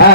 आज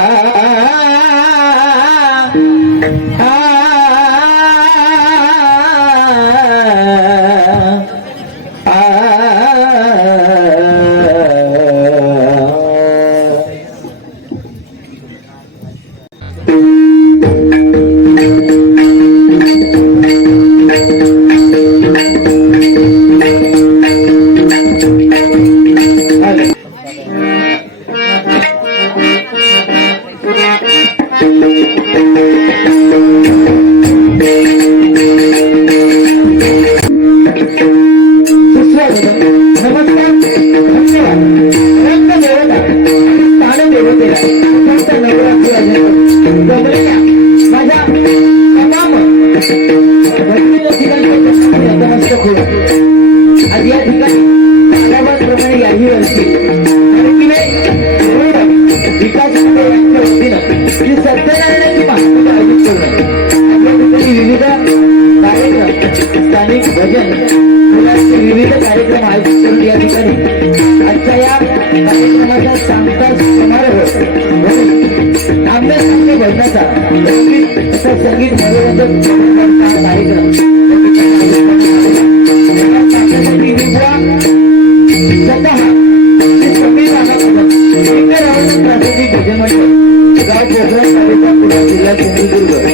भजन मंडळ गाव कोकण तालुका पुणे जिल्हा सिंधुदुर्ग.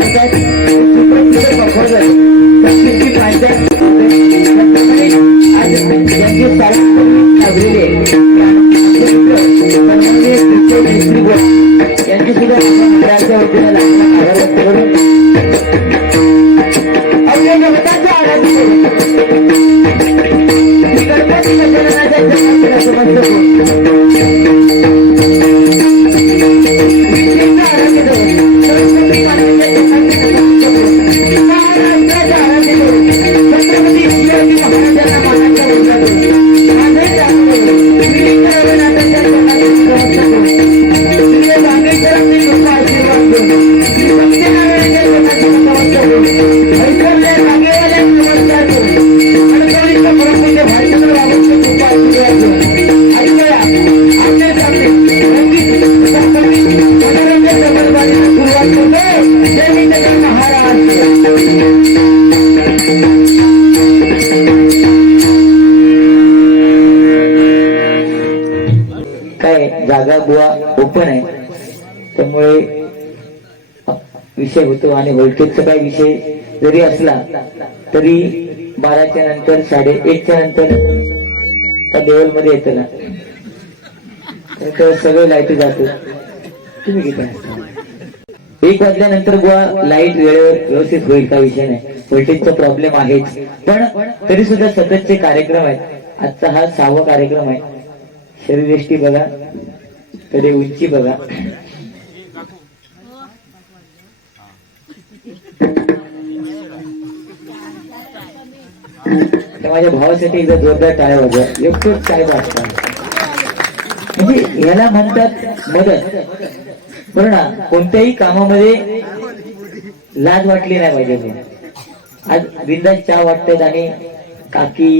पंचायत यांची साहित्य लाभलेली आहे. यांची सुद्धा विषय होतो आणि व्होल्टेजचा काही विषय जरी असला तरी बाराच्या नंतर साडे एकच्या नंतर त्या लेवलमध्ये येतं ना. तर सगळं लाइट जातो तुम्ही किती एक वाजल्यानंतर बुवा लाइट वेळेवर व्यवस्थित होईल का विषय नाही. व्होल्टेजचा प्रॉब्लेम आहेच. पण तरी सुद्धा सततचे कार्यक्रम आहेत. आजचा हा सहावा कार्यक्रम आहे. शरीरयष्टी बघा तरी उंची बघा. माझ्या भावासाठी एकदा जोरदार टाळ्या वाजवा. एकटोच काय वाजता म्हणजे याला म्हणतात मदत. बरं ना कोणत्याही कामामध्ये लाज वाटली नाही पाहिजे आज बिंदा चहा वाटतात आणि काकी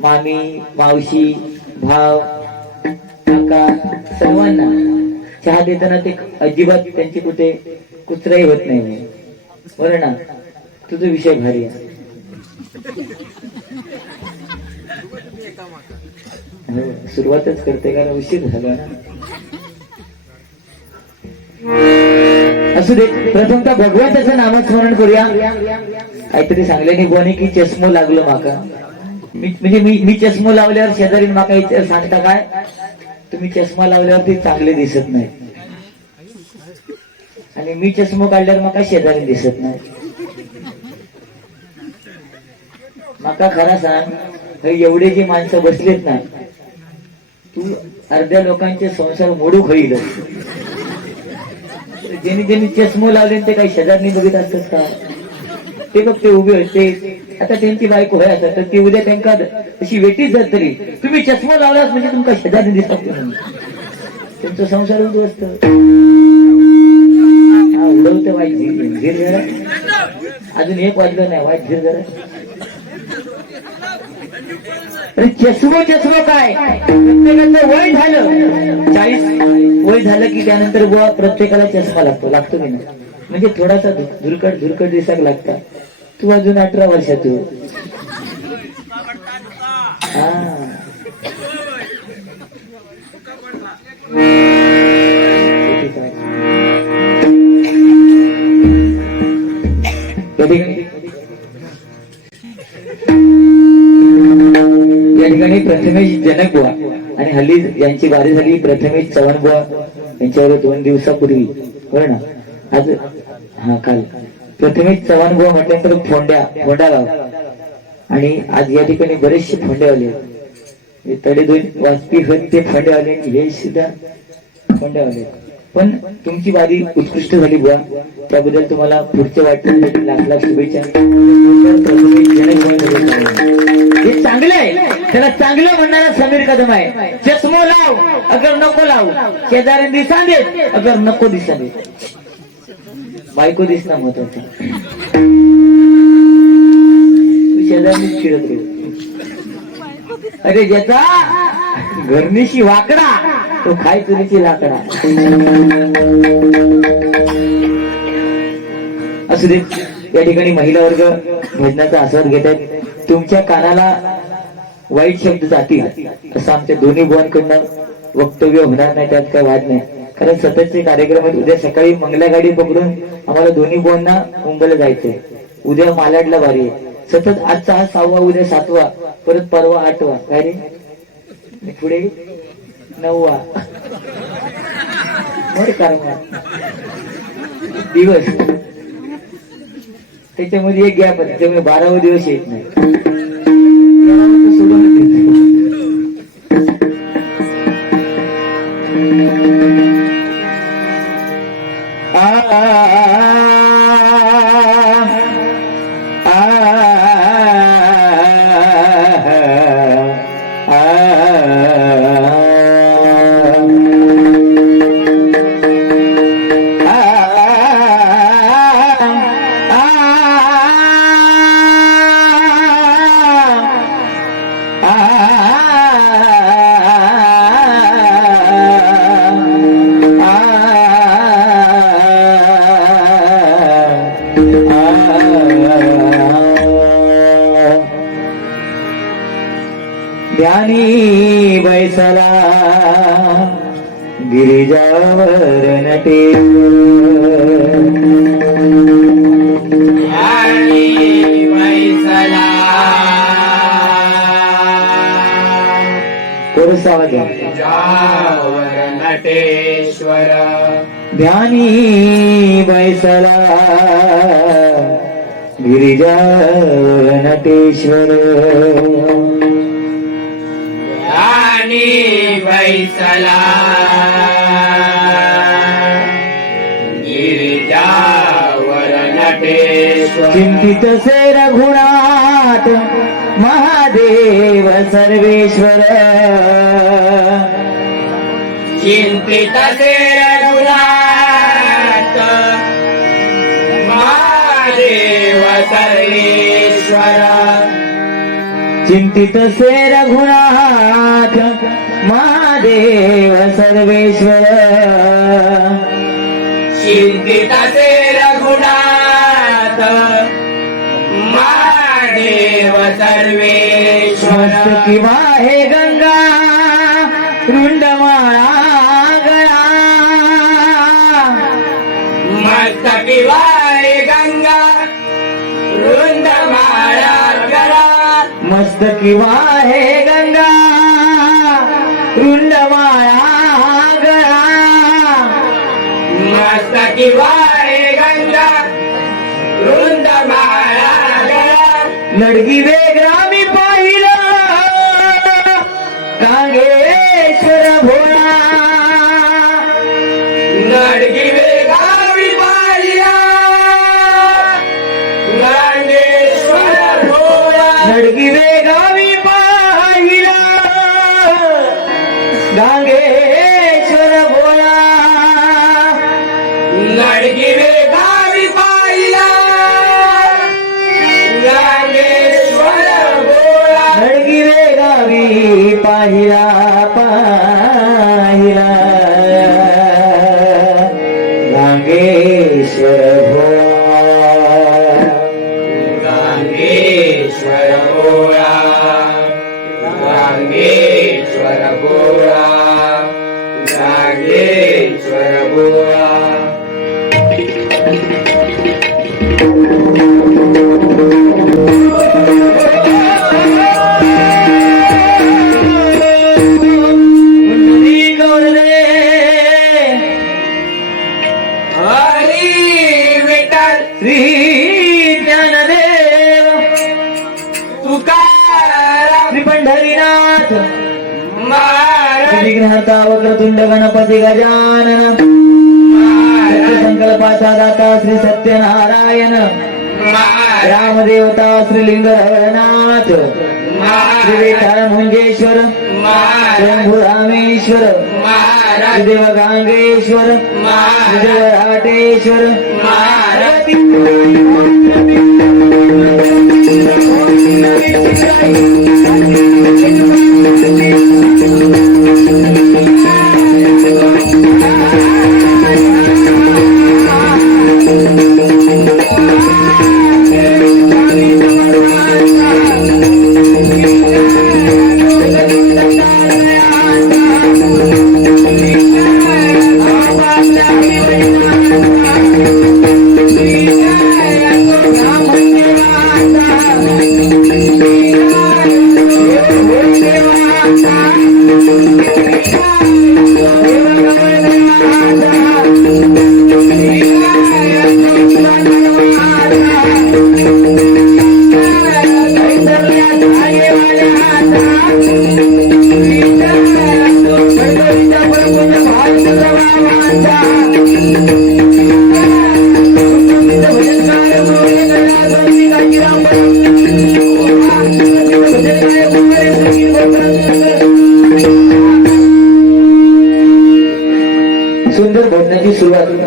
मामी मावशी भाव काका सर्वांना चहा देताना ते अजिबात त्यांची कुठे कुत्रही होत नाही. बरं ना तुझा विषय भारी आहे. सुरुवातच करते कारण उशीर झाला असू दे प्रथमतः भगवंताचं नामस्मरण करूया. काहीतरी सांगल्याने बोने की चष्मो लागलो माका. मी म्हणजे मी मी चष्मो लावल्यावर शेजारी माका सांगता काय? तुम्ही चष्मा लावल्यावर ते चांगले दिसत नाही आणि मी चष्मो काढल्यावर काय शेजारी दिसत नाही. माका खरा सांग एवढे जे माणसं बसलेत ना तू अर्ध्या लोकांचे संसार मोडू होईल ज्यांनी ज्यांनी चष्मो लावले ते काही शेजारनी बघित असतात का? ते बघ ते उभे होते. आता त्यांची बायको होय असतात तर ती उद्या त्यांका अशी वेटीच जात तरी. तुम्ही चष्मा लावलास म्हणजे तुमका शेजारी दिसतात त्यांचा संसार उद्ध्वस्त उडवतं वाईट झीर जरा अजून एक वाजलं नाही वाईट झीर जरा अरे चष्मो चष्मो काय? प्रत्येकाचं वय झालं. चाळीस वय झालं की त्यानंतर बुवा प्रत्येकाला चष्मा लागतो लागतो की नाही? म्हणजे थोडासा धुरकट धुरकट दिसाक लागता तू अजून अठरा वर्षात तू हो. हा. या ठिकाणी या ठिकाणी प्रथमेश जनक बुवा आणि हल्ली यांची बारी झाली प्रथमेश चव्हाण बुवा यांच्यावर दोन दिवसापूर्वी. बरं ना? आज हा काल. प्रथमेश चव्हाण बुवा म्हटल्यानंतर फोंड्या फोंडा गाव आणि आज या ठिकाणी बरेचसे फोंडे आले तडे दोन वाजपी होत ते फोंडे आले आणि हे सुद्धा फोंडे आले पण तुमची वारी उत्कृष्ट झाली बुवा. त्याबद्दल तुम्हाला पुढच्या वाटण्यासाठी लाख लाख शुभेच्छा. हे चांगलं आहे. त्याला चांगलं म्हणणारा समीर कदम आहे. चष्मो लाव अगर नको लाव. शेजारी दिसा देत अगर नको दिसा देत बायको दिसणं महत्वाचं शेजारी चिडत रे अरे ज्याचा घरणीशी वाकडा तो खाय चुरीची लाकडा. असू दे या ठिकाणी महिला वर्ग भजनाचा आस्वाद घेत आहेत. तुमच्या कानाला वाईट शब्द जातील असं आमच्या दोन्ही बुवांकडनं वक्तव्य होणार नाही त्यात काय वाद नाही. कारण सततचे कार्यक्रम आहेत. उद्या सकाळी मंगला गाडी पकडून आम्हाला दोन्ही बुवांना मुंबईला जायचंय. उद्या मालाडला भारी आहे. सतत आजचा हा सहावा उद्या सातवा परत परवा आठवा. काय रे? पुढे नववा. बर कारण दिवस. त्याच्यामध्ये एक गॅप आहे. त्यामुळे बारावा दिवस येत नाही. आवाज. नटेश्वर ध्यानी बैसला. गिरिजावर नटेश्वर वैसला गिरिजावर नटेश्वर चिंतित से रघुनाथ महादेव सर्वेश्वर. चिंतित से रघुनाथ महादेव सर्वेश्वर। चिंतित से रघुनाथ महादेव सर्वेश्वर। चिंतित से रघुनाथ महादेव सर्वेश्वर। किंवा हे गंगा रुंड मस्त किंवा हे गंगा। रुंडमाळा गळा मस्त किवाय गंगा। रुंद माळा गळा लडगी वेगळा मी पाहिलं। गांगेश्वर भोळा संकल्पाचा दाता श्री सत्यनारायण रामदेवता श्रीलिंग रवळनाथ श्री विठ्ठल मुंजेश्वर शंभू रामेश्वर श्रीदेव देव गांगेश्वर देव राटेश्वर सुंदर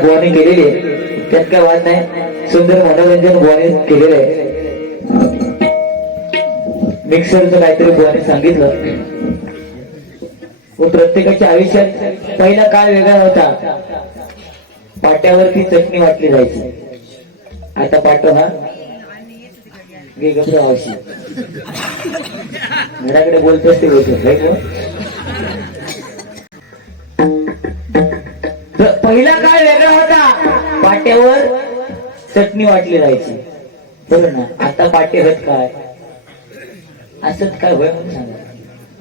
बुवाने केलेली आहे. त्यात काय वाद नाही. सुंदर मनोरंजन बुवाने केलेलं आहे. मिक्सरचं काहीतरी बुवाने सांगितलं. व प्रत्येकाच्या आयुष्यात पहिला काळ वेगळा होता. पाट्यावरती चटणी वाटली जायची. आता पाट हा गे घराकडे बोलतोच ते बोलतो पहिला काळ वेगळा होता. पाट्यावर चटणी वाटली जायची बरोबर ना आता पाटे होत काय? असत काय होय म्हणून सांगा.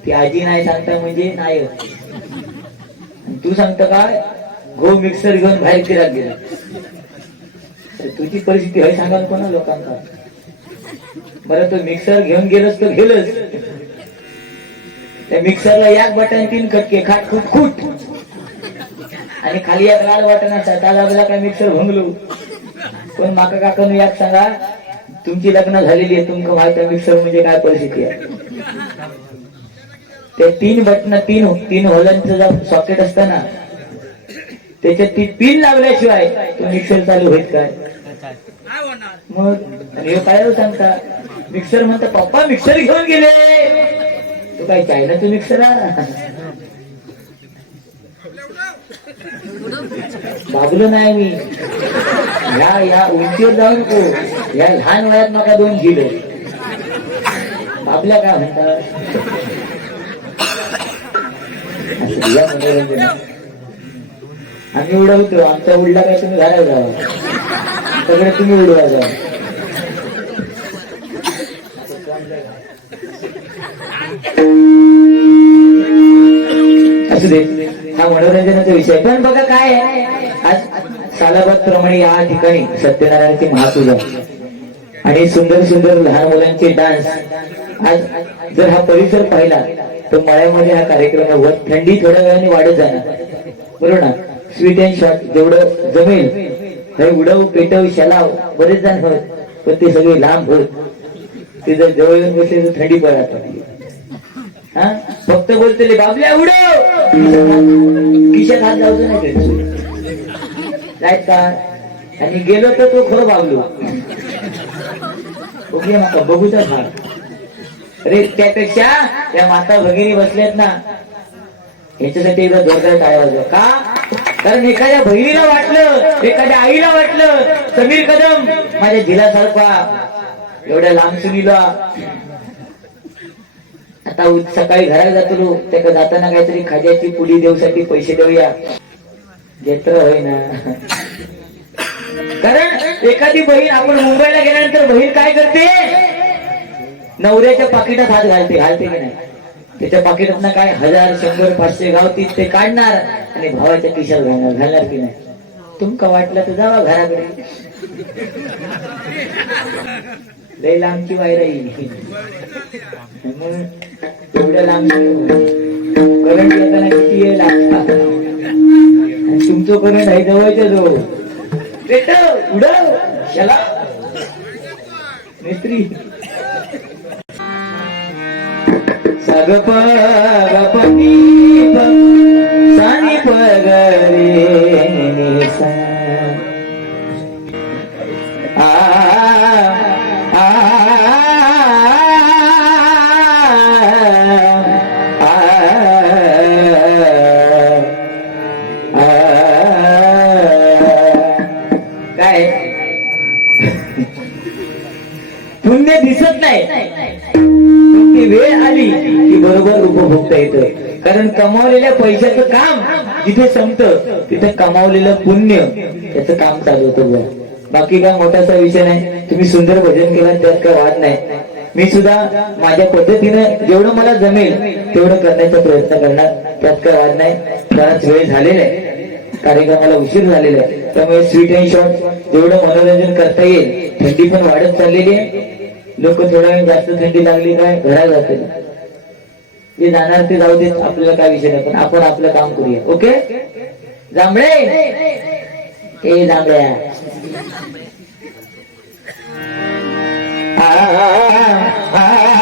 ती आजी नाही सांगता म्हणजे नाही तू सांगता काय? गो मिक्सर घेऊन बाहेर फिरायला गेला. तर तुझी परिस्थिती होय सांगा कोणा लोकांना? बरं तो मिक्सर घेऊन गेलोस तर गेलच त्या मिक्सरला याच बटन तीन कटके खाट खूप खूट. आणि खाली एक लाल बटन असतात लागला काय मिक्सर भंगलो. पण माका काकन याद सांगा तुमची लग्न झालेली आहे तुमका माहिती मिक्सर म्हणजे काय परिस्थिती आहे. ते तीन बटन तीन हो-, तीन होलांचं सॉकेट असतं ना त्याच्यात ती पिन लावल्याशिवाय तो मिक्सर चालू होईल काय? मग हे काय सांगता मिक्सर म्हणता पप्पा मिक्सर घेऊन गेले. तो काय चायनाचं मिक्सर आहे बाबलो नाही मी. या या उंचीवर जाऊन नको या लहान वयात नका दोन किलो. बाबल्या काय म्हणतात? या मनोरंजन आम्ही उडवतो. आमचा उडला काय तुम्ही घालायला जावा सगळे तुम्ही उडवा जा. असू दे. हा मनोरंजनाचा विषय. पण बघा काय आज सालाबाद प्रमाणे या ठिकाणी सत्यनारायणाची महापूजा. आणि सुंदर सुंदर लहान मुलांचे डान्स आज जर हा परिसर पाहिला तर मळ्यामध्ये हा कार्यक्रम आहे. थंडी थोड्या वेळाने वाढत जाणार. बरोबर ना? स्वीट अँड शॉर्ट जेवढं जमेल हे उडव पेटव शलाव बरेच जण होत. पण ते सगळे लांब होत. ते जर जवळ येऊन बसले तर थंडी पडत फक्त बोलते बाबल्या उडव खिशात हात जाऊचं नाही त्यांचं का? आणि गेलो तर तो खरं बाबलो ओके माका बघूचा भाग. अरे त्यापेक्षा त्या माता भगिनी बसल्यात ना याच्यासाठी एकदा जोरदार टाळ्या वाजवा. का? कारण एखाद्या बहिणीला वाटलं एखाद्या आईला वाटलं समीर कदम माझ्या झिलासारखा एवढ्या लांब सुनीला आता सकाळी घरात जातो त्याला जाताना काहीतरी खाज्याची पुडी देऊसाठी पैसे देऊया. घेत्र होय ना कारण एखादी बहीण आपण मुंबईला गेल्यानंतर बहीण काय करते? नवऱ्याच्या पाकिटात हात घालते. घालते की नाही? त्याच्या पाकिटात काय हजार शंभर पाचशे गावतील ते काढणार आणि भावाच्या किशात घालणार. घालणार की नाही? तुमका वाटलं तर जावा घराकडे. लय लांबची वायर येईल मग एवढ्या लांब करंट येताना किती वेळ लागतात? तुमचं करंट आहे जवळच्या जवळ. पेट उडव. चला. मिस्त्री सग प ग प सा कारण कमावलेल्या पैशाचं काम जिथे संपतं तिथे कमावलेलं पुण्य त्याचं काम चालू होतं बघा. बाकी काय मोठासा विषय नाही. तुम्ही सुंदर भजन केलं त्यात काय वाद नाही. मी सुद्धा माझ्या पद्धतीने जेवढं मला जमेल तेवढं करण्याचा प्रयत्न करणार. त्यात काय वाद नाही. बराच वेळ झालेला आहे. कार्यक्रमाला उशीर झालेला आहे. त्यामुळे स्वीट अँड शॉर्ट जेवढं मनोरंजन करता येईल थंडी पण वाढत चाललेली आहे. लोक थोडा वेळ जास्त थंडी लागली काय? घरात जातील. जे जाणार ते जाऊ दे आपल्याला काय विषय नाही पण आपण आपलं काम करूया. ओके? जांभळे? ए जांभळ्या आ, आ, आ,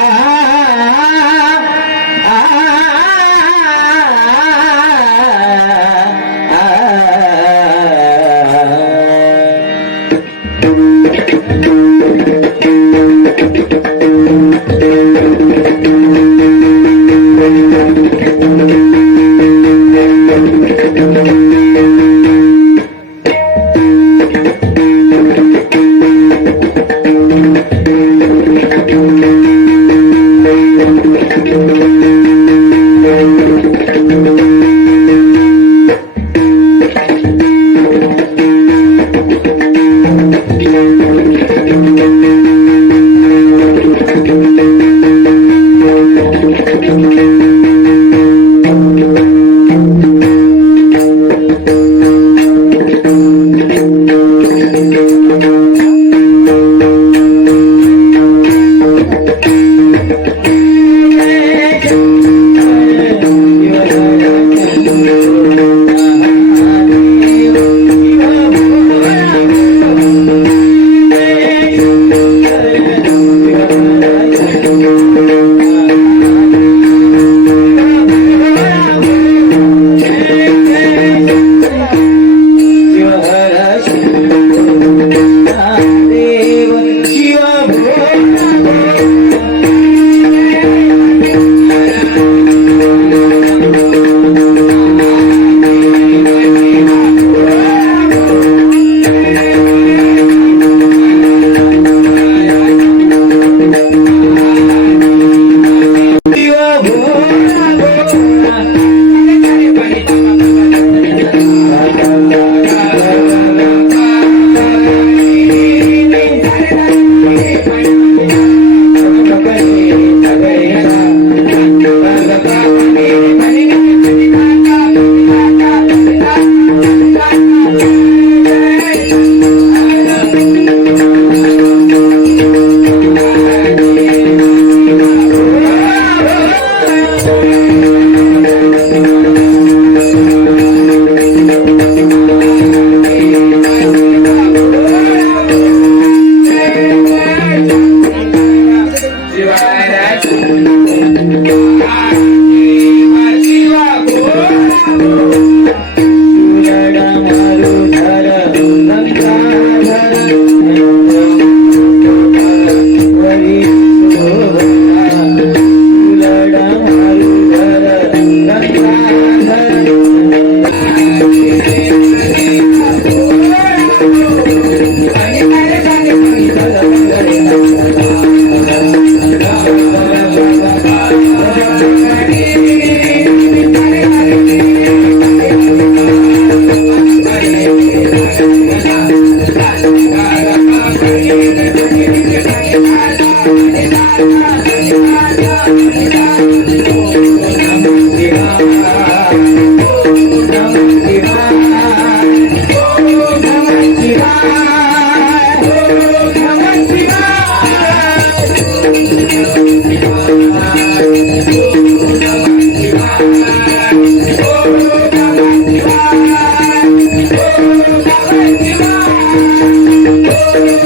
Thank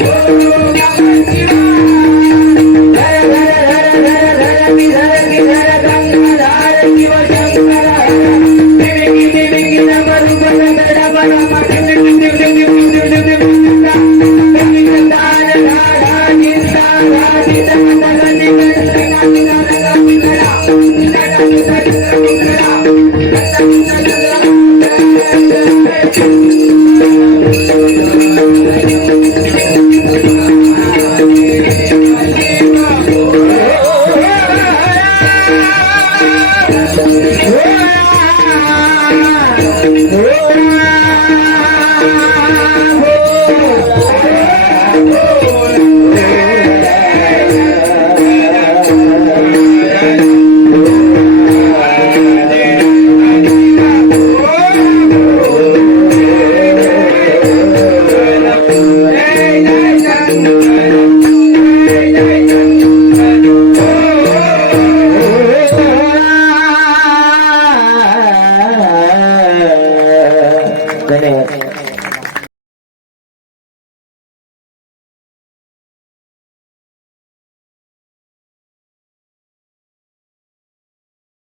you. Oh,